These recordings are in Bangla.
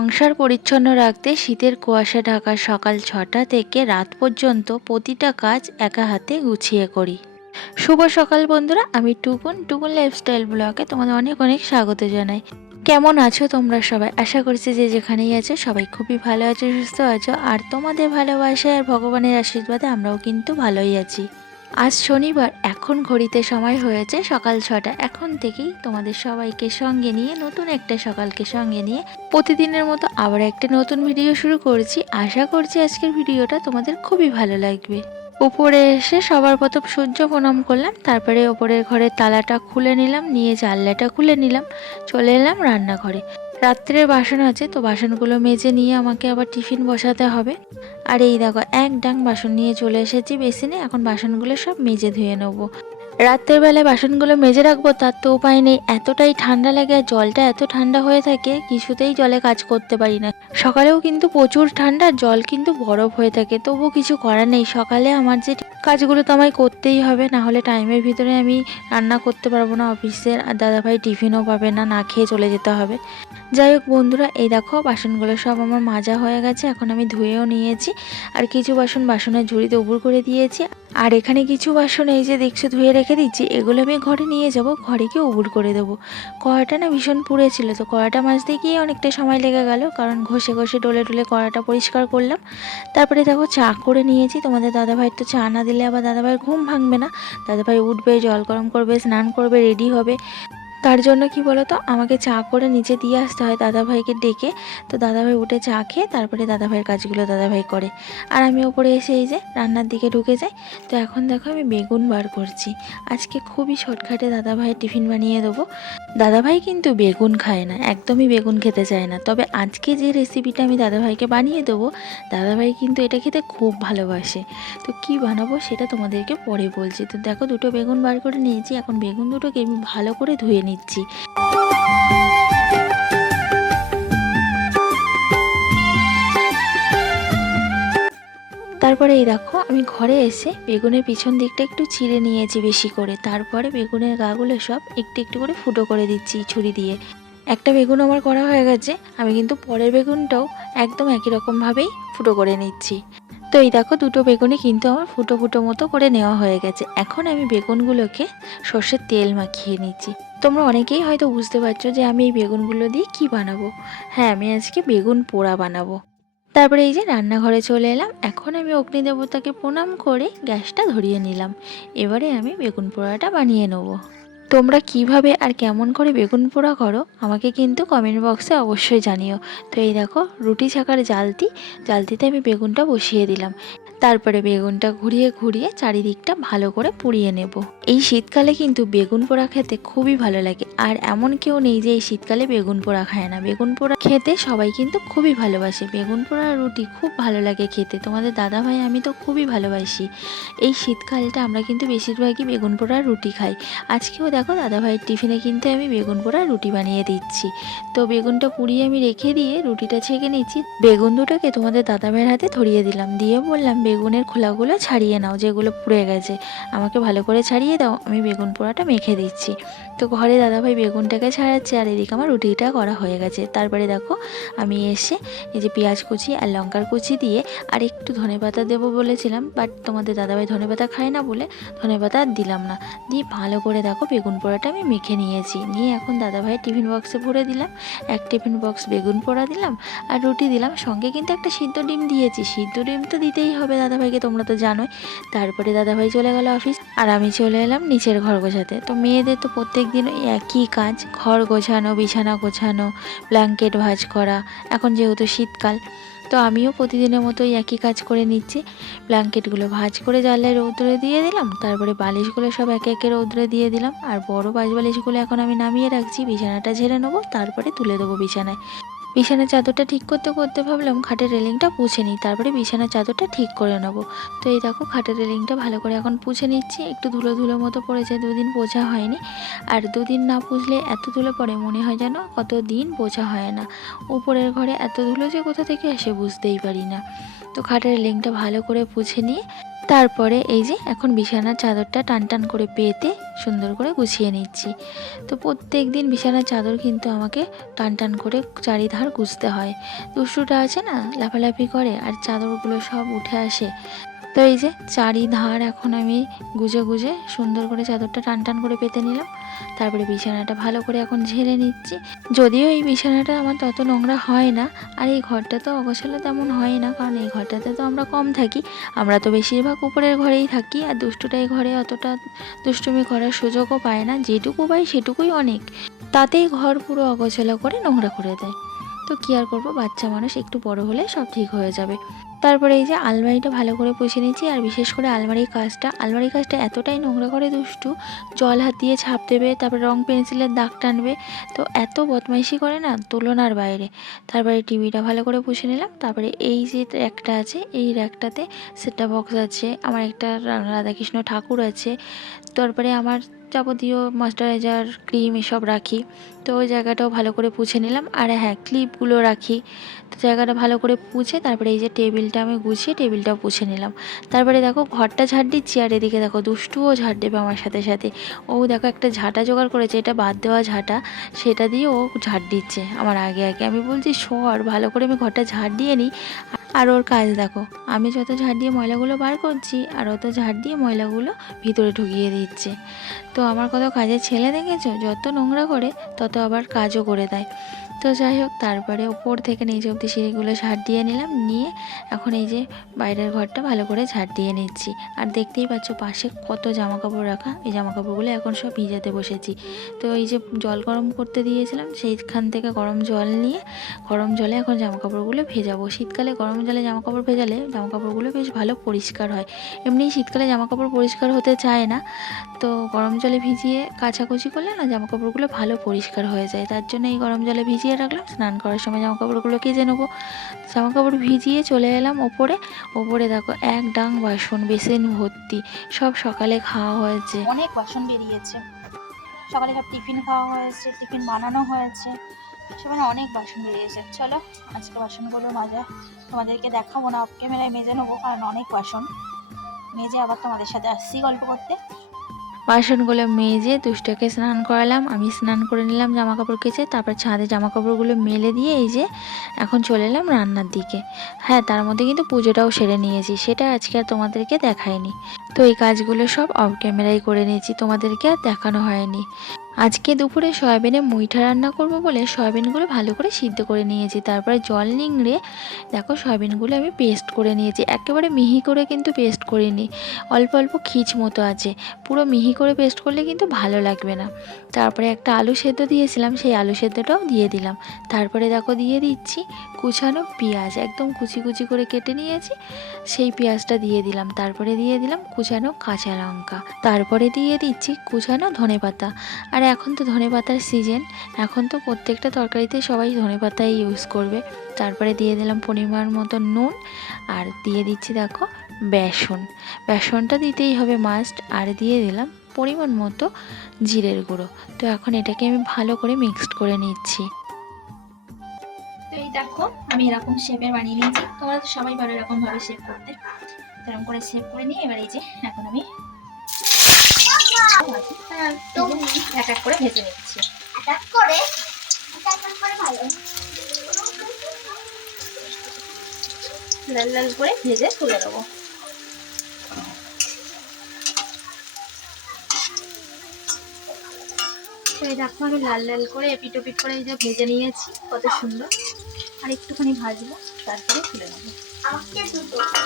সংসার পরিচ্ছন্ন রাখতে শীতের কুয়াশা ঢাকা সকাল ৬টা থেকে রাত পর্যন্ত প্রতিটা কাজ একা হাতে গুছিয়ে করি। শুভ সকাল বন্ধুরা, আমি টুকুন লাইফস্টাইল ব্লগে তোমাদের অনেক অনেক স্বাগত জানাই। কেমন আছো তোমরা সবাই? আশা করছি যে যেখানেই আছো সবাই খুবই ভালো আছো, সুস্থ আছো, আর তোমাদের ভালোবাসায় আর ভগবানের আশীর্বাদে আমরাও কিন্তু ভালোই আছি। আজ শনিবার, এখন ঘড়িতে সময় হয়েছে সকাল ৬টা। এখন থেকেই তোমাদের সবাইকে সঙ্গে নিয়ে, নতুন একটা সকালকে সঙ্গে নিয়ে প্রতিদিনের মতো আবার একটা নতুন ভিডিও শুরু করছি। আশা করছি আজকের ভিডিওটা তোমাদের খুবই ভালো লাগবে। উপরে এসে সবার প্রথম সূর্য প্রণাম করলাম, তারপরে ওপরের ঘরের তালাটা খুলে নিলাম, নিয়ে জানলাটা খুলে নিলাম, চলে এলাম রান্নাঘরে। রাত্রের বাসন আছে, তো বাসনগুলো মেজে নিয়ে আমাকে আবার টিফিন বসাতে হবে। আর এই দেখো, এক ডাং বাসন নিয়ে চলে এসেছি বেসিনে। এখন বাসনগুলো সব মেজে ধুয়ে নেবো। রাতের বেলায় বাসনগুলো মেজে রাখবো, তার তো উপায় নেই। এতটাই ঠান্ডা লাগে আর জলটা এত ঠান্ডা হয়ে থাকে, কিছুতেই জলে কাজ করতে পারি না। সকালেও কিন্তু প্রচুর ঠান্ডা, জল কিন্তু বরফ হয়ে থাকে, তবু কিছু করার নেই। সকালে আমার যে কাজগুলো তো আমায় করতেই হবে, না হলে টাইমের ভিতরে আমি রান্না করতে পারবো না। অফিসের দাদাভাই টিফিনও পাবে না, না খেয়ে চলে যেতে হবে। যাই হোক বন্ধুরা, এই দেখো বাসনগুলো সব আমার মাজা হয়ে গেছে। এখন আমি ধুয়েও নিয়েছি, আর কিছু বাসন বাসনের ঝুড়িতে উবুর করে দিয়েছি। আর এখানে কিছু বাসন এই যে দেখছো ধুয়ে রেখে দিচ্ছি, এগুলো আমি ঘরে নিয়ে যাব, ঘরে গিয়ে উবুর করে দেবো। কড়াটা না ভীষণ পুড়ে ছিল, তো কড়াটা মাজতে গিয়ে অনেকটা সময় লেগে গেল, কারণ ঘষে ঘষে ডলে ডলে কড়াটা পরিষ্কার করলাম। তারপরে দেখো চা করে নিয়েছি। তোমাদের দাদাভাইয়ের তো চা না দিলে আবার দাদাভাইয়ের ঘুম ভাঙবে না। দাদাভাই উঠবে, জল গরম করবে, স্নান করবে, রেডি হবে। তার জন্য কি বলতো, আমাকে চা করে নিচে দিয়ে আসতে হয় দাদাভাইকে ডেকে। তো দাদাভাই উঠে চা খেয়ে তারপরে দাদাভাইয়ের কাজগুলো দাদাভাই করে, আর আমি ওপরে এসে এই যে রান্নার দিকে ঢুকে যাই। তো এখন দেখো আমি বেগুন বার করছি। আজকে খুবই শর্টকাটে দাদাভাইয়ের টিফিন বানিয়ে দেবো। দাদাভাই কিন্তু বেগুন খায় না, একদমই বেগুন খেতে চায় না। তবে আজকে যে রেসিপিটা আমি দাদাভাইকে বানিয়ে দেবো, দাদাভাই কিন্তু এটা খেতে খুব ভালোবাসে। তো কি বানাবো সেটা তোমাদেরকে পরে বলছি। তো দেখো, দুটো বেগুন বার করে নিয়েছি। এখন বেগুন দুটোকে আমি ভালো করে ধুয়ে নিচ্ছি। তারপরে এই দেখো, আমি ঘরে এসে বেগুনের পিছন দিকটা একটু চিড়ে নিয়েছি বেশি করে। তারপরে বেগুনের গাগুলো সব একটু একটু করে ফুটো করে দিচ্ছি ছুরি দিয়ে। একটা বেগুন আমার করা হয়ে গেছে, আমি কিন্তু পরের বেগুনটাও একদম একই রকমভাবেই ফুটো করে নিচ্ছি। তো এই দেখো, দুটো বেগুনই কিন্তু আমার ফুটো ফুটো মতো করে নেওয়া হয়ে গেছে। এখন আমি বেগুনগুলোকে সর্ষের তেল মাখিয়ে নিচ্ছি। তোমরা অনেকেই হয়তো বুঝতে পারছো যে আমি এই বেগুনগুলো দিয়ে কি বানাবো। হ্যাঁ, আমি আজকে বেগুন পোড়া বানাবো। তারপরে এই যে রান্নাঘরে চলে এলাম। এখন আমি অগ্নি দেবতাকে প্রণাম করে গ্যাসটা ধরিয়ে নিলাম। এবারে আমি বেগুন পোড়াটা বানিয়ে নেবো। তোমরা কিভাবে আর কেমন করে বেগুন পোড়া করো আমাকে কিন্তু কমেন্ট বক্সে অবশ্যই জানিও। তো এই দেখো, রুটি ছাকার জালতিতে আমি বেগুনটা বসিয়ে দিলাম। তারপরে বেগুনটা ঘুরিয়ে ঘুরিয়ে চারিদিকটা ভালো করে পুড়িয়ে নেব। এই শীতকালে কিন্তু বেগুন পোড়া খেতে খুবই ভালো লাগে, আর এমন কেউ নেই যে এই শীতকালে বেগুন পোড়া খায় না। বেগুন পোড়া খেতে সবাই কিন্তু খুবই ভালোবাসে। বেগুন পোড়া রুটি খুব ভালো লাগে খেতে। তোমাদের দাদাভাই আমি তো খুবই ভালোবাসি। এই শীতকালটা আমরা কিন্তু বেশিরভাগই বেগুন পোড়া রুটি খাই। আজকেও দেখো দাদাভাইয়ের টিফিনে কিন্তু আমি বেগুন পোড়া রুটি বানিয়ে দিচ্ছি। তো বেগুনটা পুড়িয়ে আমি রেখে দিয়ে রুটিটা ছেঁকে নিচ্ছি। বেগুন দুটোকে তোমাদের দাদাভাইয়ের হাতে ধরিয়ে দিলাম, দিয়ে বললাম বেগুনের খোলাগুলো ছাড়িয়ে নাও, যেগুলো পুড়ে গেছে আমাকে ভালো করে ছাড়িয়ে দাও, আমি বেগুন পোড়াটা মেখে দিচ্ছি। তো ঘরে দাদাভাই বেগুনটাকে ছাড়াচ্ছে, আর এদিকে আমার রুটিটা করা হয়ে গেছে। তারপরে দেখো, আমি এসে এই যে পেঁয়াজ কুচি আর লঙ্কার কুচি দিয়ে আর একটু ধনেপাতা দেবো বলেছিলাম, বাট তোমাদের দাদাভাই ধনেপাতা খায় না বলে ধনেপাতা আর দিলাম না। দিয়ে ভালো করে দেখো বেগুন পোড়াটা আমি মেখে নিয়েছি। নিয়ে এখন দাদাভাইয়ের টিফিন বক্সে ভরে দিলাম। এক টিফিন বক্স বেগুন পোড়া দিলাম, আর রুটি দিলাম। সঙ্গে কিন্তু একটা সিদ্ধ ডিম দিয়েছি। সিদ্ধ ডিম তো দিতেই হবে দাদাভাইকে, তোমরা তো জানোই। তারপরে দাদাভাই চলে গেল অফিস, আর আমি চলে এলাম নিচের ঘর গোছাতে। তো মেয়েদের তো প্রত্যেক দিন একই কাজ, ঘর গোছানো, বিছানা গোছানো, ব্ল্যাঙ্কেট ভাঁজ করা। এখন যেহেতু শীতকাল, তো আমিও প্রতিদিনের মতোই একই কাজ করে নিচ্ছি। ব্ল্যাঙ্কেটগুলো ভাঁজ করে জানলায় রৌদ্রে দিয়ে দিলাম, তারপরে বালিশগুলো সব একে একে রৌদ্রে দিয়ে দিলাম। আর বড় বালিশগুলো এখন আমি নামিয়ে রাখছি, বিছানাটা ঝেড়ে নেবো, তারপরে তুলে দেবো বিছানায়। বিছানার চাদরটা ঠিক করতে করতে ভাবলাম খাটের রেলিংটা পুছে নিই, তারপরে বিছানার চাদরটা ঠিক করে নেবো। তো এই দেখো, খাটের রেলিংটা ভালো করে এখন পুছে নিচ্ছি। একটু ধুলো ধুলো মতো পড়েছে, দুদিন পোছা হয়নি। আর দুদিন না পুছলে এত ধুলো পড়ে, মনে হয় যেন কত দিন পোছা হয় না। উপরের ঘরে এত ধুলো যে কোথা থেকে আসে বুঝতেই পারি না। তো খাটের রেলিংটা ভালো করে পুছে নিয়ে তারপরে এই যে এখন বিছানার চাদরটা টান টান করে পেতে সুন্দর করে গুছিয়ে নিচ্ছি। তো প্রত্যেক দিন বিছানার চাদর কিন্তু আমাকে টান টান করে চারিধার গুছতে হয়। দুষ্টুটা আছে না, লাফালাফি করে আর চাদরগুলো সব উঠে আসে। তো এই যে চারিধার এখন আমি গুজে গুজে সুন্দর করে চাদরটা টান টান করে পেতে নিলাম। তারপরে বিছানাটা ভালো করে এখন ঝেড়ে নিচ্ছি। যদিও এই বিছানাটা আমার তত নোংরা হয় না, আর এই ঘরটা তো অগোছালো তেমন হয় না, কারণ এই ঘরটাতে তো আমরা কম থাকি। আমরা তো বেশিরভাগ উপরের ঘরেই থাকি, আর দুষ্টুটা এই ঘরে অতটা দুষ্টুমি করার সুযোগও পায় না। যেটুকু পাই সেটুকুই অনেক, তাতেই ঘর পুরো অগোছালো করে নোংরা করে দেয়। তো কী আর করবো, বাচ্চা মানুষ, একটু বড় হলে সব ঠিক হয়ে যাবে। তারপরে এই যে আলমারিটা ভালো করে পুছে নিয়েছি, আর বিশেষ করে আলমারির কাজটা এতটাই নোংরা করে দুষ্টু। জল হাত দিয়ে ছাপ দেবে, তারপরে রং পেন্সিলের দাগ টানবে, তো এত বদমাইশি করে না, তুলনার বাইরে। তারপরে টিভিটা ভালো করে পুছে নিলাম। তারপরে এই যে র্যাকটা আছে, এই র্যাকটাতে সেটআপ বক্স আছে, আমার একটা রাধাকৃষ্ণ ঠাকুর আছে, তারপরে আমার যাবতীয় ময়েশ্চারাইজার, ক্রিম এসব রাখি। তো ওই জায়গাটাও ভালো করে পুছে নিলাম। আর হ্যাঁ, ক্লিপগুলো রাখি। তো জায়গাটা ভালো করে পুছে তারপরে এই যে টেবিলটা আমি গুছিয়ে টেবিলটাও পুছে নিলাম। তারপরে দেখো ঘরটা ঝাড় দিচ্ছি, আর এদিকে দেখো দুষ্টুও ঝাড় দেবে আমার সাথে সাথে। ও দেখো একটা ঝাঁটা জোগাড় করেছে, এটা বাদ দেওয়া ঝাঁটা, সেটা দিয়ে ও ঝাড় দিচ্ছে আমার আগে আগে। আমি বলছি সর, ভালো করে আমি ঘরটা ঝাড় দিয়ে নিই। আর ওর কাজ দেখো, আমি যত ঝাড় দিয়ে ময়লাগুলো বার করছি, আর ও তো ঝাড় দিয়ে ময়লাগুলো ভিতরে ঢুকিয়ে দিচ্ছে। তো আমার কত কাজের ছেলে দেখেছো, যত নোংরা করে তত আবার কাজও করে দেয়। তো যাই হোক, তারপরে ওপর থেকে নিচে অব্দি সিঁড়িগুলো ঝাড় দিয়ে নিলাম, নিয়ে এখন এই যে বাইরের ঘরটা ভালো করে ঝাড় দিয়ে নিচ্ছি। আর দেখতেই পাচ্ছ পাশে কত জামা কাপড় রাখা, এই জামা কাপড়গুলো এখন সব ভিজাতে বসেছি। তো এই যে জল গরম করতে দিয়েছিলাম, সেইখান থেকে গরম জল নিয়ে গরম জলে এখন জামা কাপড়গুলো ভেজাবো। শীতকালে গরম জলে জামা কাপড় ভেজালে জামা কাপড়গুলো বেশ ভালো পরিষ্কার হয়। এমনি শীতকালে জামা কাপড় পরিষ্কার হতে চায় না, তো গরম জলে ভিজিয়ে কাচাকুচি করলে না জামা কাপড়গুলো ভালো পরিষ্কার হয়ে যায়। তার জন্য এই গরম জলে ভিজিয়ে রাখলাম, স্নান করার সময় জামা কাপড়গুলো কেচে নেবো। জামা কাপড় ভিজিয়ে চলে এলাম ওপরে। ওপরে দেখো এক ডাং বাসন, বেসিন ভর্তি, সব সকালে খাওয়া হয়েছে, অনেক বাসন বেরিয়েছে। সকালে সব টিফিন খাওয়া হয়েছে, টিফিন বানানো হয়েছে, সেখানে অনেক বাসন বেরিয়েছে। চলো আজকে বাসনগুলো মাজা তোমাদেরকে দেখাবো না, অফ ক্যামেরায় মেজে নেবো, কারণ অনেক বাসন মেজে আবার তোমাদের সাথে আসছি গল্প করতে। বাসনগুলো মেজে দুষ্টকে স্নান করালাম, আমি স্নান করে নিলাম জামা কাপড় কেচে। তারপর ছাদে জামা কাপড়গুলো মেলে দিয়ে এই যে এখন চলে এলাম রান্নার দিকে। হ্যাঁ, তার মধ্যে কিন্তু পুজোটাও সেরে নিয়েছি, সেটা আজকে আর তোমাদেরকে দেখাইনি। তো এই কাজগুলো সব অফ ক্যামেরায় করে নিয়েছি, তোমাদেরকে আর দেখানো হয়নি। আজকে দুপুরে সয়াবিনে মুইঠা রান্না করব বলে সয়াবিনগুলো ভালো করে সিদ্ধ করে নিয়েছি। তারপরে জল নিংড়ে দেখো সয়াবিনগুলো আমি পেস্ট করে নিয়েছি, একেবারে মিহি করে কিন্তু পেস্ট করিনি, অল্প অল্প খিচ মতো আছে। পুরো মিহি করে পেস্ট করলে কিন্তু ভালো লাগবে না। তারপরে একটা আলু সেদ্ধ দিয়েছিলাম, সেই আলু সেদ্ধটাও দিয়ে দিলাম। তারপরে দেখো দিয়ে দিচ্ছি কুচানো পেঁয়াজ, একদম কুচি কুচি করে কেটে নিয়েছি, সেই পেঁয়াজটা দিয়ে দিলাম। তারপরে দিয়ে দিলাম কুচানো কাঁচা লঙ্কা, তারপরে দিয়ে দিচ্ছি কুচানো ধনেপাতা। আর এখন তো ধনেপাতার সিজন, এখন তো প্রত্যেকটা তরকারিতে সবাই ধনেপাতাই ইউজ করবে। তারপরে দিয়ে দিলাম পরিমাণ মতো নুন, আর দিয়ে দিচ্ছি দেখো বেসনটা দিতেই হবে মাস্ট। আর দিয়ে দিলাম পরিমাণ মতো জিরের গুঁড়ো। তো এখন এটাকে আমি ভালো করে মিক্সড করে নিচ্ছি। তো এই দেখো আমি এরকম শেপের বানিয়ে নিয়েছি, তোমরা তো সবাই পারো এরকম ভাবে শেপ করতে। এরকম করে শেপ করে নিয়ে এবার এই যে এখন আমি এক এক করে ভেজে নিচ্ছি। লাল লাল করে ভেজে তুলে দেবো। তো এই দেখো আমি লাল লাল করে এপিট ওপিট করে এই যে ভেজে নিয়েছি, কত সুন্দর। আর একটুখানি ভাজবো, তারপরে তুলে নেবো।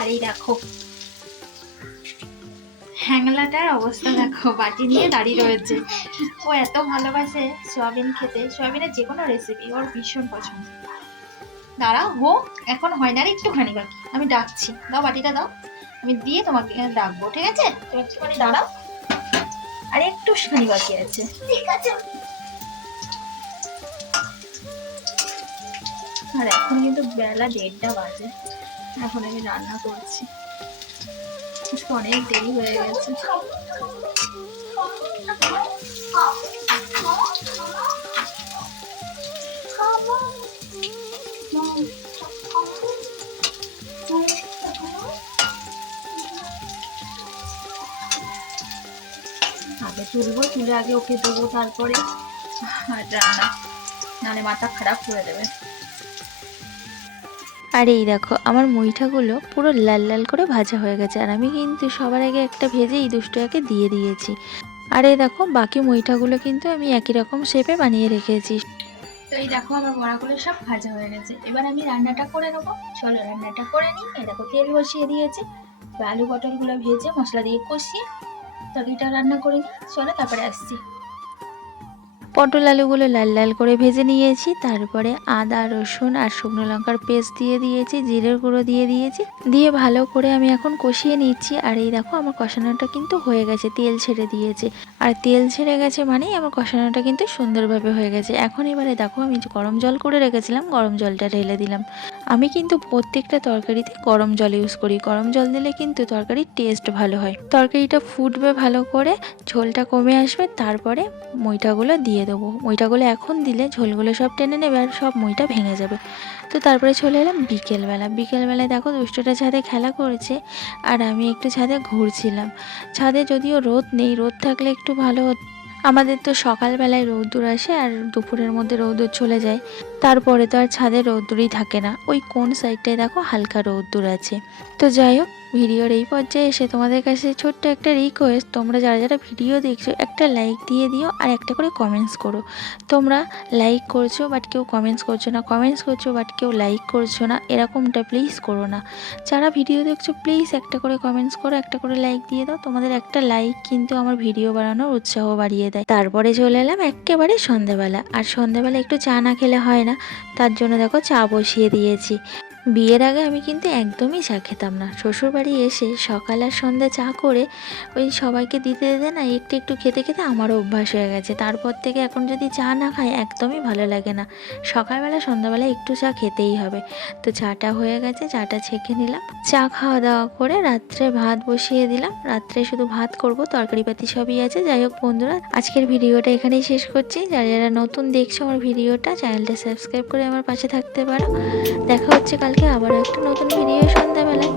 আর এই দেখো হ্যাংলাটার অবস্থা দেখো, বাটি নিয়ে দাঁড়িয়ে রয়েছে। ও এত ভালোবাসে সয়াবিন খেতে, সয়াবিনের যে কোনো রেসিপি ওর ভীষণ পছন্দ। দাঁড়াও হোক, এখন হয় না, আর একটুখানি বাকি, আমি ডাকছি। দাও বাটিটা দাও, আমি দিয়ে তোমাকে ডাকবো, ঠিক আছে? তুমি একটুখানি দাঁড়াও, আর একটুখানি বাকি আছে। ঠিক আছে। আর এখন কিন্তু বেলা 1:30 বাজে, এখন আমি রান্না করছি, অনেক দেরি হয়ে গেছে। আগে তুলবো, তুলে আগে ওকে দেবো, তারপরে আর রান্না, নাহলে মাথা খারাপ করে দেবে। আর এই দেখো আমার মুইঠাগুলো পুরো লাল লাল করে ভাজা হয়ে গেছে, আর আমি কিন্তু সবার আগে একটা ভেজে এই দুষ্টুটাকে দিয়ে দিয়েছি। আর এই দেখো বাকি মুইঠাগুলো কিন্তু আমি একই রকম শেপে বানিয়ে রেখেছি। তো এই দেখো আমার বড়াগুলো সব ভাজা হয়ে গেছে, এবার আমি রান্নাটা করে নেবো। চলো রান্নাটা করে নিই। এই দেখো তেল বসিয়ে দিয়েছি, আলু পটলগুলো ভেজে মশলা দিয়ে কষিয়ে তরকারিটা রান্না করে নিই। চলো তারপরে আসছি। পটল আলুগুলো লাল লাল করে ভেজে নিয়েছি, তারপরে আদা রসুন আর শুকনো লঙ্কার পেস্ট দিয়ে দিয়েছি, জিরের গুঁড়ো দিয়ে দিয়েছি, দিয়ে ভালো করে আমি এখন কষিয়ে নিচ্ছি। আর এই দেখো আমার কষানোটা কিন্তু হয়ে গেছে, তেল ছেড়ে দিয়েছে। আর তেল ছেড়ে গেছে মানেই আমার কষানোটা কিন্তু সুন্দরভাবে হয়ে গেছে। এখন এবারে দেখো আমি যে গরম জল করে রেখেছিলাম, গরম জলটা ঢেলে দিলাম। আমি কিন্তু প্রত্যেকটা তরকারিতে গরম জল ইউজ করি, গরম জল দিলে কিন্তু তরকারির টেস্ট ভালো হয়। তরকারিটা ফুটবে ভালো করে, ঝোলটা কমে আসবে, তারপরে মইটাগুলো দিয়ে দেবো। মইটাগুলো এখন দিলে ঝোলগুলো সব টেনে নেবে আর সব মইটা ভেঙে যাবে। তো তারপরে চলে এলাম বিকেলবেলায় দেখো দুষ্টুটা ছাদে খেলা করেছে, আর আমি একটু ছাদে ঘুরছিলাম। ছাদে যদিও রোদ নেই, রোদ থাকলে একটু ভালো হতো। আমাদের তো সকালবেলায় রৌদ্দুর আসে আর দুপুরের মধ্যে রৌদ্দুর চলে যায়, তারপরে তো আর ছাদে রৌদ্দুরই থাকে না। ওই কোন সাইডটায় দেখো হালকা রৌদ্দুর আছে। তো যাই হোক, ভিডিওর এই পর্যায়ে এসে তোমাদের কাছে ছোট্ট একটা রিকোয়েস্ট, তোমরা যারা যারা ভিডিও দেখছো একটা লাইক দিয়ে দিও আর একটা করে কমেন্টস করো। তোমরা লাইক করছো বাট কেউ কমেন্টস করছো না, কমেন্টস করছো বাট কেউ লাইক করছো না, এরকমটা প্লিজ করো না। যারা ভিডিও দেখছো প্লিজ একটা করে কমেন্টস করো, একটা করে লাইক দিয়ে দাও। তোমাদের একটা লাইক কিন্তু আমার ভিডিও বানানোর উৎসাহ বাড়িয়ে দেয়। তারপরে চলে এলাম একেবারে সন্ধ্যাবেলা, আর সন্ধ্যাবেলা একটু চা না খেলে হয় না, তার জন্য দেখো চা বসিয়ে দিয়েছি। বিয়ের আগে আমি কিন্তু একদমই চা খেতাম না। শ্বশুরবাড়ি এসে সকাল আর সন্ধ্যা চা করে ওই সবাইকে দিতে দিতে না একটু একটু খেতে খেতে আমারও অভ্যাস হয়ে গেছে। তারপর থেকে এখন যদি চা না খাই একদমই ভালো লাগে না। সকালবেলা সন্ধ্যাবেলা একটু চা খেতেই হবে। তো চাটা হয়ে গেছে, চাটা ছেঁকে নিলাম। চা খাওয়া দাওয়া করে রাত্রে ভাত বসিয়ে দিলাম। রাত্রে শুধু ভাত করব, তরকারিপাতি সবই আছে। যাই হোক বন্ধুরা, আজকের ভিডিওটা এখানেই শেষ করছি। যারা যারা নতুন দেখছো আমার ভিডিওটা, চ্যানেলটা সাবস্ক্রাইব করে আমার পাশে থাকতে পারো। দেখা হচ্ছে কালকে আবারও একটা নতুন ভিডিও সন্ধ্যাবেলায়।